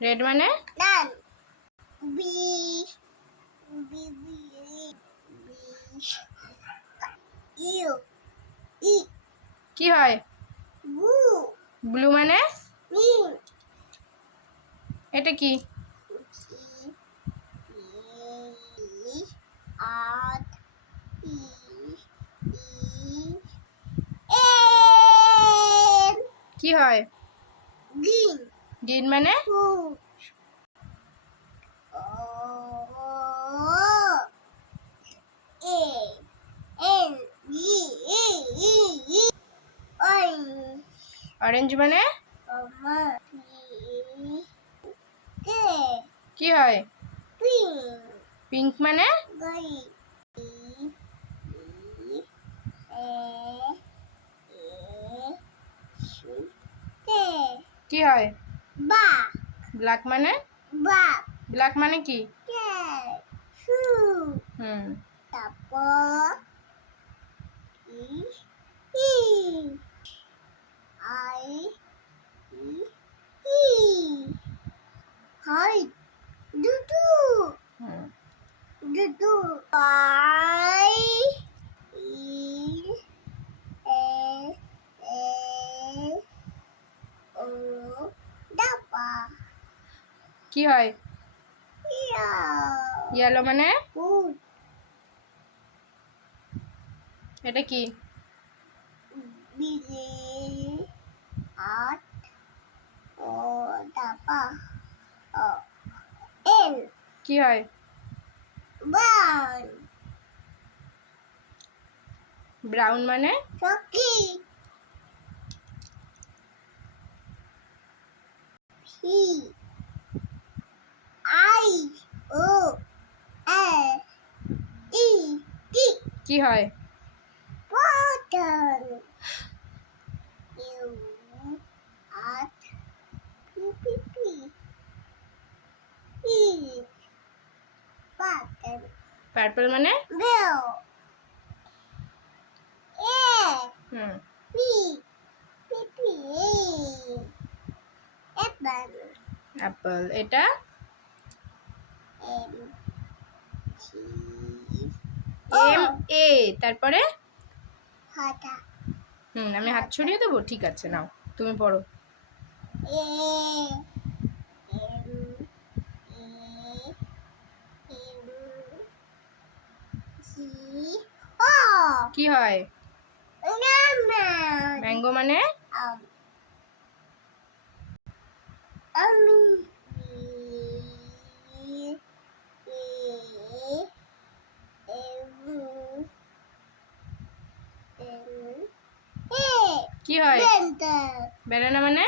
Red মানে কি হয়? ব্লু মানে এটা কি? কি হয়? গ্রিন মানে অরেঞ্জ মানে কি হয়? পিঙ্ক মানে কি হয়? ব্ল্যাক মানে ব্ল্যাক মানে কি? হুম কি হয়? ইয়েলো মানে এটা কি? কি হয়? ব্রাউন মানে কি হয়? পার্পল মানে হুম অ্যাপল এটা এম এ তারপরে আমি হাত ছড়িয়ে দেবো। ঠিক আছে, নাও তুমি পড়ো। কি হয়? ম্যাঙ্গো মানে কি হয়? ব্যানানা মানে